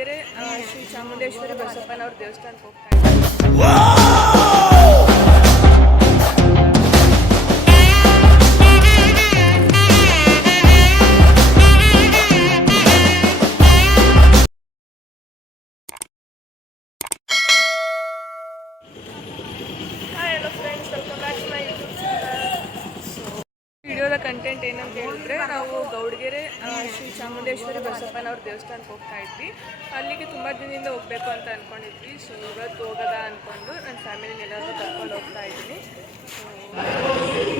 ಆ, ಶ್ರೀ ಚಾಮುಂಡೇಶ್ವರಿ ಬಸಪ್ಪನವ್ರ ದೇವಸ್ಥಾನಕ್ಕೆ ಹೋಗ್ತಾ ಕಂಟೆಂಟ್ ಏನಂತ ಹೇಳಿದ್ರೆ ನಾವು ಗೌಡಗೆರೆ ಶ್ರೀ ಚಾಮುಂಡೇಶ್ವರಿ ಬಸಪ್ಪನವ್ರ ದೇವಸ್ಥಾನಕ್ಕೆ ಹೋಗ್ತಾ ಇದ್ವಿ. ಅಲ್ಲಿಗೆ ತುಂಬ ದಿನದಿಂದ ಹೋಗ್ಬೇಕು ಅಂತ ಅನ್ಕೊಂಡಿದ್ವಿ. ಸೊ ಇವತ್ತು ಹೋಗೋದ ಅಂದ್ಕೊಂಡು ನನ್ನ ಫ್ಯಾಮಿಲಿನೆಲ್ಲರೂ ಕರ್ಕೊಂಡು ಹೋಗ್ತಾ ಇದ್ವಿ.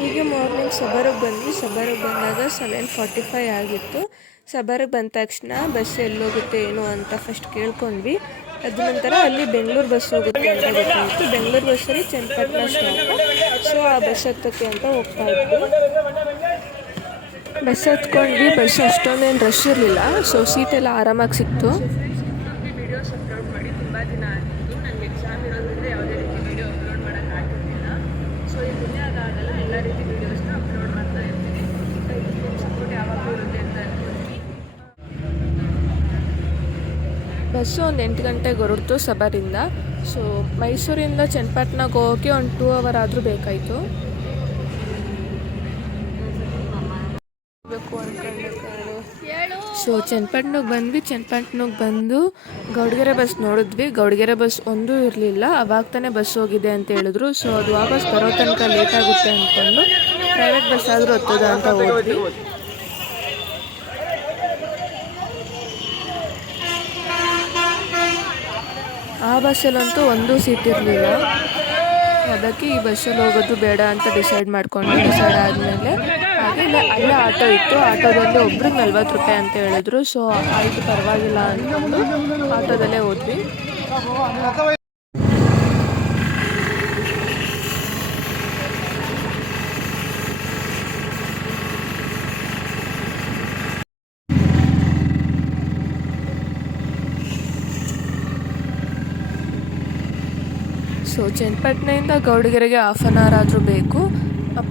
ಹೀಗೆ ಮಾರ್ನಿಂಗ್ ಸಬರಿಗೆ ಬಂದ್ವಿ. ಸಬರಿಗೆ ಬಂದಾಗ ಸೆವೆನ್ ಫಾರ್ಟಿ ಫೈವ್ ಆಗಿತ್ತು. ಸಬರಿಗೆ ಬಂದ ತಕ್ಷಣ ಬಸ್ ಎಲ್ಲೋಗುತ್ತೆ ಏನು ಅಂತ ಫಸ್ಟ್ ಕೇಳ್ಕೊಂಡ್ವಿ. ಅದ ನಂತರ ಅಲ್ಲಿ ಬೆಂಗಳೂರು ಬಸ್ ಹೋಗುತ್ತೆ ಅಂತ ಗೊತ್ತಾಯಿತು. ಬೆಂಗಳೂರು ಬಸ್ಸಲ್ಲಿ ಚನ್ನಪಟ್ಟಣ ಸ್ಟಾಪ್ ಸೊ ಆ ಬಸ್ ಹತ್ತಕ್ಕೆ ಅಂತ ಹೋಗ್ತಾ ಇತ್ತು ಬಸ್ ಹತ್ಕೊಂಡ್ವಿ. ಬಸ್ ಅಷ್ಟೊಂದೇನು ರಶ್ ಇರಲಿಲ್ಲ. ಸೊ ಸೀಟೆಲ್ಲ ಆರಾಮಾಗಿ ಸಿಕ್ತು ವಿಡಿಯೋಸ್ ಅಪ್ಲೋಡ್ ಮಾಡಿ ತುಂಬ ದಿನ ಆಗಿತ್ತು ನನಗೆ ಎಕ್ಸಾಮ್ ಇರೋದ್ರಿಂದ ಯಾವುದೇ ರೀತಿ ವಿಡಿಯೋ ಅಪ್ಲೋಡ್ ಮಾಡೋಕ್ಕಾಗಿರಲಿಲ್ಲ ಸೊ ಈ ಮುಂದೆ ಅದಾಗಲ್ಲ ಎಲ್ಲ ರೀತಿ ವೀಡಿಯೋಸ್ನ ಅಪ್ಲೋಡ್ ಮಾಡ್ತಾ ಇರ್ತೀನಿ ಸಪೋರ್ಟ್ ಯಾವಾಗಲೂ ಇರುತ್ತೆ ಅಂತ ಅನ್ಕೊಳ್ತೀನಿ ಬಸ್ಸು ಒಂದು ಎಂಟು ಗಂಟೆಗೆ ಹೊರಡ್ತು ಸಬರಿಂದ. ಸೊ ಮೈಸೂರಿಂದ ಚನ್ನಪಟ್ಟಣಕ್ಕೆ ಹೋಗೋಕ್ಕೆ ಒಂದು ಟೂ ಅವರ್ ಆದರೂ ಬೇಕಾಯಿತು. ಬೇಕು ಸೊ ಚನ್ನಪಟ್ಟಣಕ್ಕೆ ಬಂದ್ವಿ. ಚನ್ನಪಟ್ಟಣಕ್ಕೆ ಬಂದು ಗೌಡಗೆರೆ ಬಸ್ ನೋಡಿದ್ವಿ. ಗೌಡಗೆರೆ ಬಸ್ ಒಂದೂ ಇರಲಿಲ್ಲ. ಅವಾಗ ತಾನೇ ಬಸ್ ಹೋಗಿದೆ ಅಂತ ಹೇಳಿದ್ರು. ಸೊ ಅದು ವಾಪಸ್ ಬರೋ ತನಕ ಲೇಟ್ ಆಗುತ್ತೆ ಅಂದ್ಕೊಂಡು ಪ್ರೈವೇಟ್ ಬಸ್ ಆದರೂ ಹತ್ತದ ಅಂತ ಹೋದ್ವಿ. ಆ ಬಸ್ಸಲ್ಲಂತೂ ಒಂದು ಸೀಟ್ ಇರಲಿಲ್ಲ. ಅದಕ್ಕೆ ಈ ಬಸ್ಸಲ್ಲಿ ಹೋಗೋದು ಬೇಡ ಅಂತ ಡಿಸೈಡ್ ಮಾಡ್ಕೊಂಡು ಡಿಸೈಡ್ ಆದಮೇಲೆ ಹಾಗೆ ಇಲ್ಲ, ಅಲ್ಲೇ ಆಟೋ ಇತ್ತು. ಆಟೋದಲ್ಲಿ ಒಬ್ರಿಗೆ ನಲ್ವತ್ತು ರೂಪಾಯಿ ಅಂತ ಹೇಳಿದ್ರು. ಸೊ ಆಯಿತು ಪರವಾಗಿಲ್ಲ ಅಂತ ಆಟೋದಲ್ಲೇ ಹೋದ್ವಿ. ಸೊ ಚನ್ನಪಟ್ಟಣೆಯಿಂದ ಗೌಡಗೆರೆಗೆ ಹಾಫ್ ಆನ್ ಅವರ್ ಆದರೂ ಬೇಕು.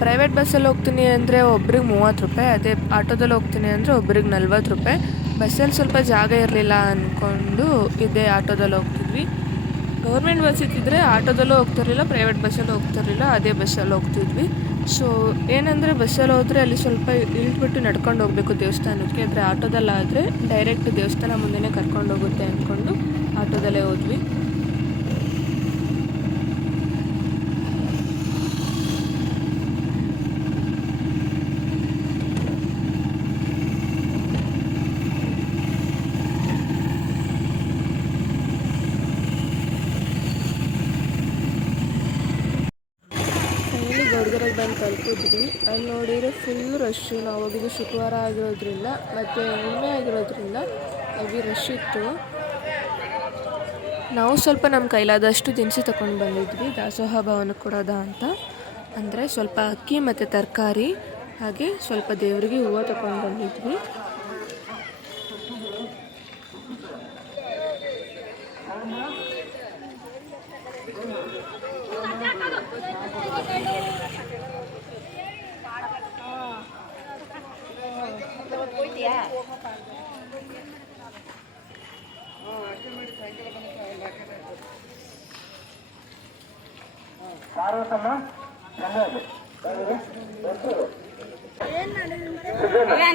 ಪ್ರೈವೇಟ್ ಬಸ್ಸಲ್ಲಿ ಹೋಗ್ತೀನಿ ಅಂದರೆ ಒಬ್ರಿಗೆ ಮೂವತ್ತು ರೂಪಾಯಿ, ಅದೇ ಆಟೋದಲ್ಲಿ ಹೋಗ್ತೀನಿ ಅಂದರೆ ಒಬ್ರಿಗೆ ನಲ್ವತ್ತು ರೂಪಾಯಿ. ಬಸ್ಸಲ್ಲಿ ಸ್ವಲ್ಪ ಜಾಗ ಇರಲಿಲ್ಲ ಅಂದ್ಕೊಂಡು ಇದೇ ಆಟೋದಲ್ಲಿ ಹೋಗ್ತಿದ್ವಿ. ಗೌರ್ಮೆಂಟ್ ಬಸ್ ಇದ್ದಿದ್ರೆ ಆಟೋದಲ್ಲೂ ಹೋಗ್ತಿರಲಿಲ್ಲ ಪ್ರೈವೇಟ್ ಬಸ್ಸಲ್ಲಿ ಹೋಗ್ತಿರಲಿಲ್ಲ, ಅದೇ ಬಸ್ಸಲ್ಲಿ ಹೋಗ್ತಿದ್ವಿ. ಸೊ ಏನಂದರೆ ಬಸ್ಸಲ್ಲಿ ಹೋದರೆ ಅಲ್ಲಿ ಸ್ವಲ್ಪ ಇಳಿದ್ಬಿಟ್ಟು ನಡ್ಕೊಂಡು ಹೋಗಬೇಕು ದೇವಸ್ಥಾನಕ್ಕೆ. ಆದರೆ ಆಟೋದಲ್ಲಾದರೆ ಡೈರೆಕ್ಟ್ ದೇವಸ್ಥಾನ ಮುಂದೆನೇ ಕರ್ಕೊಂಡು ಹೋಗುತ್ತೆ ಅಂದ್ಕೊಂಡು ಆಟೋದಲ್ಲೇ ಹೋದ್ವಿ ಫೈನಲಿ ಗೌಡ್ಗೆರೆಗೆ ಬಂದು ತಲುಪಿದ್ವಿ ಅಲ್ಲಿ ನೋಡಿದರೆ ಫುಲ್ ರಶ್ಶು ನಾವು ಹೋಗಿದ್ದು ಶುಕ್ರವಾರ ಆಗಿರೋದ್ರಿಂದ, ಮತ್ತು ಹುಣ್ಣಿಮೆ ಆಗಿರೋದ್ರಿಂದ ಅಲ್ಲಿ ರಶ್ ಇತ್ತು. ನಾವು ಸ್ವಲ್ಪ ನಮ್ಮ ಕೈಲಾದಷ್ಟು ದಿನಸಿ ತಗೊಂಡು ಬಂದಿದ್ವಿ ದಾಸೋಹ ಭವನ ಕೊಡೋದ ಅಂತ. ಅಂದರೆ ಸ್ವಲ್ಪ ಅಕ್ಕಿ ಮತ್ತು ತರಕಾರಿ, ಹಾಗೆ ಸ್ವಲ್ಪ ದೇವರಿಗೆ ಹೂವು ತಗೊಂಡು ಬಂದಿದ್ವಿ.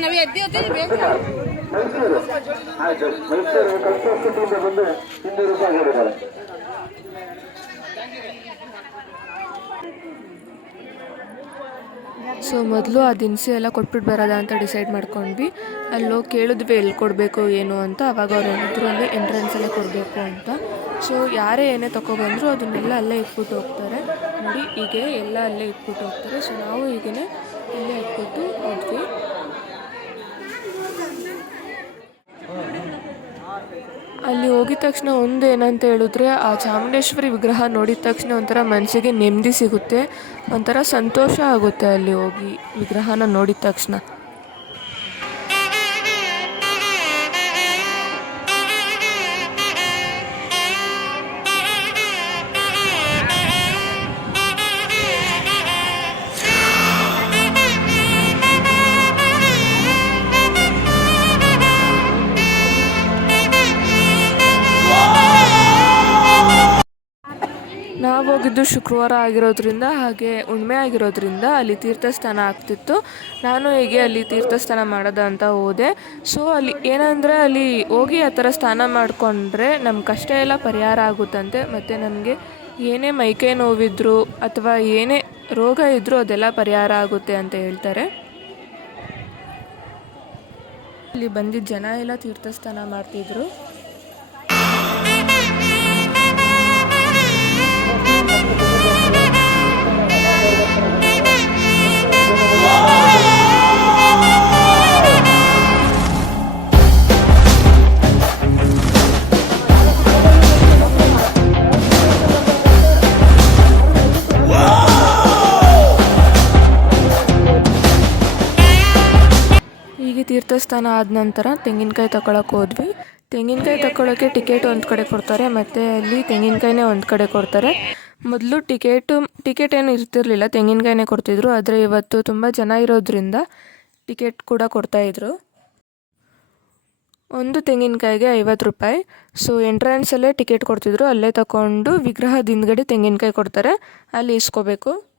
ನಾವು ಎದ್ದಿ ಹೋಗ್ತೀವಿ ಬೇಕು? ಮೈಸೂರು ಆಯ್ತು ಮೈಸೂರು ಬಂದು ಇನ್ನೂರು ರೂಪಾಯಿ ಹೇಳಿದ್ದಾರೆ. ಸೊ ಮೊದಲು ಆ ದಿನಸಿ ಎಲ್ಲ ಕೊಟ್ಬಿಟ್ಟು ಬರೋದ ಅಂತ ಡಿಸೈಡ್ ಮಾಡ್ಕೊಂಡ್ವಿ. ಅಲ್ಲಿ ಕೇಳಿದ್ವಿ ಎಲ್ಲಿ ಕೊಡಬೇಕು, ಏನು ಅಂತ. ಅವಾಗ ಅವ್ರು ಹೇಳಿದ್ರು ಅಲ್ಲಿ ಎಂಟ್ರೆನ್ಸಲ್ಲೇ ಕೊಡಬೇಕು ಅಂತ. ಸೊ ಯಾರೇ ಏನೇ ತೊಗೊಬಂದ್ರು ಅದನ್ನೆಲ್ಲ ಅಲ್ಲೇ ಇಟ್ಬಿಟ್ಟು ಹೋಗ್ತಾರೆ. ನೋಡಿ, ಹೀಗೆ ಎಲ್ಲ ಅಲ್ಲೇ ಇಟ್ಬಿಟ್ಟು ಹೋಗ್ತಾರೆ. ಸೊ ನಾವು ಹೀಗೆ ಇಲ್ಲೇ ಇಟ್ಬಿಟ್ಟು ಹೋದ್ವಿ. ಅಲ್ಲಿ ಹೋಗಿದ ತಕ್ಷಣ ಒಂದು ಏನಂತ ಹೇಳಿದ್ರೆ ಆ ಚಾಮುಂಡೇಶ್ವರಿ ವಿಗ್ರಹ ನೋಡಿದ ತಕ್ಷಣ ಒಂಥರ ಮನಸ್ಸಿಗೆ ನೆಮ್ಮದಿ ಸಿಗುತ್ತೆ, ಒಂಥರ ಸಂತೋಷ ಆಗುತ್ತೆ ಅಲ್ಲಿ ಹೋಗಿ ವಿಗ್ರಹನ ನೋಡಿದ ತಕ್ಷಣ. ಹೋಗಿದ್ದು ಶುಕ್ರವಾರ ಆಗಿರೋದ್ರಿಂದ ಹಾಗೆ ಉಣ್ಮೆ ಆಗಿರೋದ್ರಿಂದ ಅಲ್ಲಿ ತೀರ್ಥಸ್ಥಾನ ಆಗ್ತಿತ್ತು. ನಾನು ಹೀಗೆ ಅಲ್ಲಿ ತೀರ್ಥಸ್ಥಾನ ಮಾಡೋದ ಅಂತ ಹೋದೆ. ಸೊ ಅಲ್ಲಿ ಏನಂದರೆ ಅಲ್ಲಿ ಹೋಗಿ ಆ ಥರ ಸ್ನಾನ ಮಾಡಿಕೊಂಡ್ರೆ ನಮ್ಮ ಕಷ್ಟ ಎಲ್ಲ ಪರಿಹಾರ ಆಗುತ್ತಂತೆ. ಮತ್ತು ನಮಗೆ ಏನೇ ಮೈಕೈ ನೋವಿದ್ರು ಅಥವಾ ಏನೇ ರೋಗ ಇದ್ದರೂ ಅದೆಲ್ಲ ಪರಿಹಾರ ಆಗುತ್ತೆ ಅಂತ ಹೇಳ್ತಾರೆ. ಅಲ್ಲಿ ಬಂದಿದ್ದ ಜನ ಎಲ್ಲ ತೀರ್ಥಸ್ಥಾನ ಮಾಡ್ತಿದ್ರು. ತೀರ್ಥಸ್ಥಾನ ಆದ ನಂತರ ತೆಂಗಿನಕಾಯಿ ತಗೊಳಕ್ಕೆ ಹೋದ್ವಿ. ತೆಂಗಿನಕಾಯಿ ತಗೊಳ್ಳೋಕ್ಕೆ ಟಿಕೆಟ್ ಒಂದು ಕಡೆ ಕೊಡ್ತಾರೆ, ಮತ್ತು ಅಲ್ಲಿ ತೆಂಗಿನಕಾಯಿನೇ ಒಂದು ಕಡೆ ಕೊಡ್ತಾರೆ. ಮೊದಲು ಟಿಕೆಟು, ಟಿಕೆಟ್ ಏನು ಇರ್ತಿರಲಿಲ್ಲ, ತೆಂಗಿನಕಾಯಿನೇ ಕೊಡ್ತಿದ್ರು, ಆದರೆ ಇವತ್ತು ತುಂಬ ಜನ ಇರೋದ್ರಿಂದ ಟಿಕೆಟ್ ಕೂಡ ಕೊಡ್ತಾಯಿದ್ರು ಒಂದು ತೆಂಗಿನಕಾಯಿಗೆ ಐವತ್ತು ರೂಪಾಯಿ. ಸೊ ಎಂಟ್ರೆನ್ಸಲ್ಲೇ ಟಿಕೆಟ್ ಕೊಡ್ತಿದ್ರು. ಅಲ್ಲೇ ತಗೊಂಡು ವಿಗ್ರಹದಿಂದಗಡೆ ತೆಂಗಿನಕಾಯಿ ಕೊಡ್ತಾರೆ. ಅಲ್ಲಿ ಇಸ್ಕೋಬೇಕು.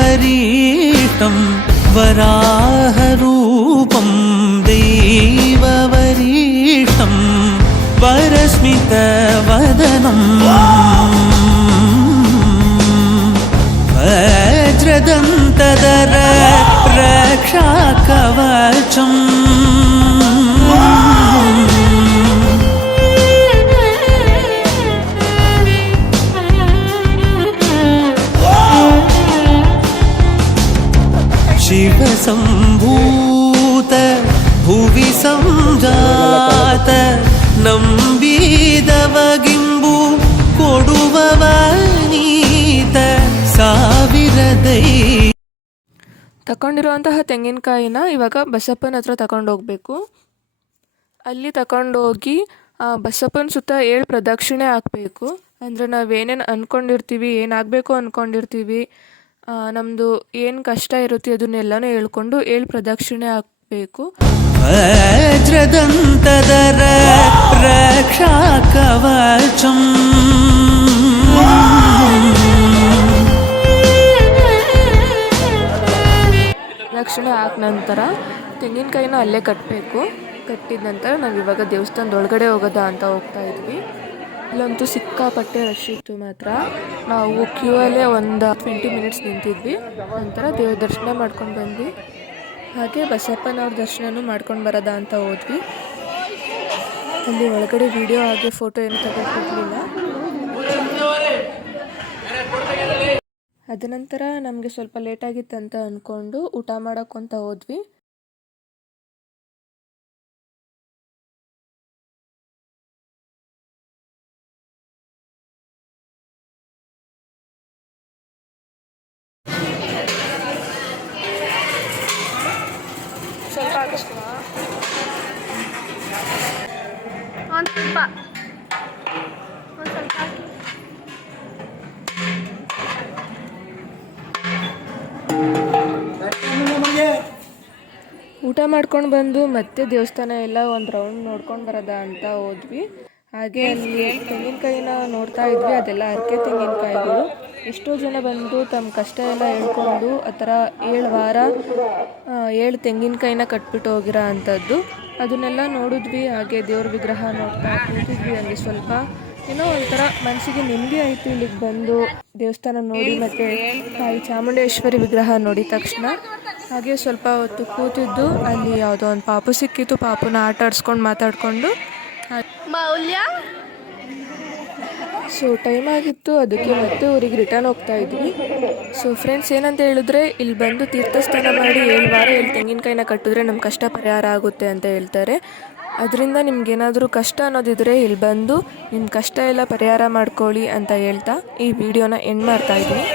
दैववरीष्टं वराहरूपं दैववरीष्टं वरस्मितवदनं वज्रदन्तदर रक्षाकवचम् ಸಂಜಾತ ನಂಬಿದವಗಿಂಬು ಕೊಡುವವ ನೀತ ಸಾವಿರದೈ ತಗೊಂಡಿರುವಂತಹ ತೆಂಗಿನಕಾಯಿನ ಇವಾಗ ಬಸಪ್ಪನ ಹತ್ರ ತಗೊಂಡೋಗ್ಬೇಕು ಅಲ್ಲಿ ತಗೊಂಡೋಗಿ ಬಸಪ್ಪನ ಸುತ್ತ ಏಳು ಪ್ರದಕ್ಷಿಣೆ ಹಾಕಬೇಕು. ಅಂದರೆ ನಾವೇನೇನು ಅಂದ್ಕೊಂಡಿರ್ತೀವಿ ಏನಾಗಬೇಕು ಅಂದ್ಕೊಂಡಿರ್ತೀವಿ ನಮ್ಮದು ಏನು ಕಷ್ಟ ಇರುತ್ತೆ ಅದನ್ನೆಲ್ಲನೂ ಹೇಳ್ಕೊಂಡು ಏಳು ಪ್ರದಕ್ಷಿಣೆ ಹಾಕಬೇಕು ವಜ್ರದಂತದರ ರಕ್ಷಾಕವಚಂ. ರಕ್ಷಣೆ ಹಾಕ ನಂತರ ತೆಂಗಿನಕಾಯಿನ ಅಲ್ಲೇ ಕಟ್ಟಬೇಕು ಕಟ್ಟಿದ ನಂತರ ನಾವು ಇವಾಗ ದೇವಸ್ಥಾನದ ಒಳಗಡೆ ಹೋಗೋದ ಅಂತ ಹೋಗ್ತಾ ಇದ್ವಿ. ಇಲ್ಲಂತೂ ಸಿಕ್ಕಾಪಟ್ಟೆ ರಶ್ ಇತ್ತು ಮಾತ್ರ. ನಾವು ಕ್ಯೂ ಅಲ್ಲೇ ಒಂದು ಟ್ವೆಂಟಿ ಮಿನಿಟ್ಸ್ ನಿಂತಿದ್ವಿ. ನಂತರ ದೇವ್ರ ದರ್ಶನ ಮಾಡ್ಕೊಂಡು ಬಂದ್ವಿ. ಹಾಗೆ ಬಸಪ್ಪನವ್ರ ದರ್ಶನನೂ ಮಾಡ್ಕೊಂಡು ಬರೋದ ಅಂತ ಹೋದ್ವಿ. ಅಲ್ಲಿ ಒಳಗಡೆ ವಿಡಿಯೋ ಹಾಗೆ ಫೋಟೋ ಏನು ತಗೊಂಡಿರಲಿಲ್ಲ ಅದ ನಂತರ ನಮಗೆ ಸ್ವಲ್ಪ ಲೇಟ್ ಆಗಿತ್ತು ಅಂತ ಅಂದ್ಕೊಂಡು ಊಟ ಮಾಡೋಕ್ಕಂತ ಹೋದ್ವಿ. ಒಂದು ಸ್ವಲ್ಪ ಊಟ ಮಾಡ್ಕೊಂಡು ಬಂದು ಮತ್ತೆ ದೇವಸ್ಥಾನ ಎಲ್ಲ ಒಂದು ರೌಂಡ್ ನೋಡ್ಕೊಂಡು ಬರೋದಾ ಅಂತ ಹೋದ್ವಿ. ಹಾಗೆ ಅಲ್ಲಿ ತೆಂಗಿನಕಾಯಿನ ನೋಡ್ತಾ ಇದ್ವಿ, ಅದೆಲ್ಲ ಅರ್ಕೆ ತೆಂಗಿನಕಾಯಿಗಳು. ಎಷ್ಟೋ ಜನ ಬಂದು ತಮ್ಮ ಕಷ್ಟ ಎಲ್ಲ ಹೇಳ್ಕೊಂಡು, ಆ ಥರ ಏಳು ವಾರ ಏಳು ತೆಂಗಿನಕಾಯಿನ ಕಟ್ಬಿಟ್ಟು ಹೋಗಿರೋ ಅಂಥದ್ದು ಅದನ್ನೆಲ್ಲ ನೋಡಿದ್ವಿ, ಹಾಗೆ ದೇವ್ರ ವಿಗ್ರಹ ನೋಡ್ತಾ ಕೂತಿದ್ವಿ ಅಲ್ಲಿ ಸ್ವಲ್ಪ ಏನೋ ಒಂಥರ ಮನಸ್ಸಿಗೆ ನೆಮ್ಮದಿ ಆಯಿತು ಇಲ್ಲಿಗೆ ಬಂದು. ದೇವಸ್ಥಾನ ನೋಡಿ ಮತ್ತು ತಾಯಿ ಚಾಮುಂಡೇಶ್ವರಿ ವಿಗ್ರಹ ನೋಡಿದ ತಕ್ಷಣ ಹಾಗೆ ಸ್ವಲ್ಪ ಹೊತ್ತು ಕೂತಿದ್ದು, ಅಲ್ಲಿ ಯಾವುದೋ ಒಂದು ಪಾಪು ಸಿಕ್ಕಿತ್ತು, ಪಾಪುನ ಆಟ ಆಡಿಸ್ಕೊಂಡು ಮಾತಾಡಿಕೊಂಡು. ಮೌಲ್ಯ? ಸೊ ಟೈಮ್ ಆಗಿತ್ತು, ಅದಕ್ಕೆ ಮತ್ತೆ ಊರಿಗೆ ರಿಟರ್ನ್ ಹೋಗ್ತಾ ಇದ್ವಿ. ಸೊ ಫ್ರೆಂಡ್ಸ್ ಏನಂತ ಹೇಳಿದ್ರೆ, ಇಲ್ಲಿ ಬಂದು ತೀರ್ಥಸ್ಥಾನ ಮಾಡಿ ಏಳು ವಾರ ಇಲ್ಲಿ ತೆಂಗಿನಕಾಯಿನ ಕಟ್ಟಿದ್ರೆ ನಮ್ಮ ಕಷ್ಟ ಪರಿಹಾರ ಆಗುತ್ತೆ ಅಂತ ಹೇಳ್ತಾರೆ. ಅದರಿಂದ ನಿಮ್ಗೇನಾದರೂ ಕಷ್ಟ ಅನ್ನೋದಿದ್ರೆ ಇಲ್ಲಿ ಬಂದು ನಿಮ್ಮ ಕಷ್ಟ ಎಲ್ಲ ಪರಿಹಾರ ಮಾಡ್ಕೊಳ್ಳಿ ಅಂತ ಹೇಳ್ತಾ ಈ ವಿಡಿಯೋನ ಎಂಡ್ ಮಾಡ್ತಾ ಇದ್ದೀನಿ.